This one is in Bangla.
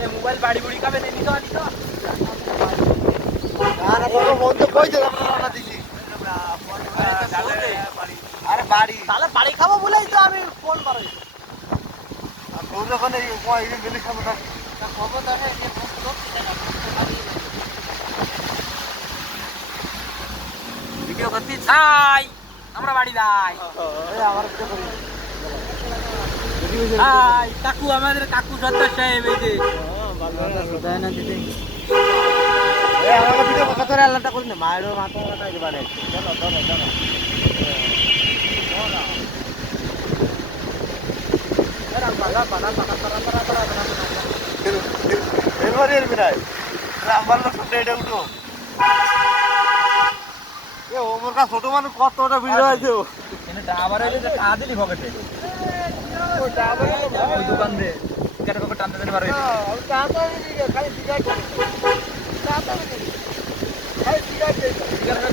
এ মোবাইল বাড়ি বুড়ি নেই তো? আনি তো কইছে আমরা রান্না দিছি আরে বাড়ি তাহলে বাড়ি খাব বলেই তো আমি ফোন করি আর তোর যখন এই কয় এই মিলি খাব না খবর দেখে ভিডিও করতে চাই। আমরা বাড়ি যাই। আমার করি হাই কাকু আমাদের কাকু সত্তর সাহেব এই যে। ছোট মানুষ কতটা ভিড় হয়েছে কিন্তু ডাবার হইলে যে টাকা দিলি পকেটে ওই দোকান দিয়ে টিকাটা কখন টানতে দিতে পারবে টিকাটা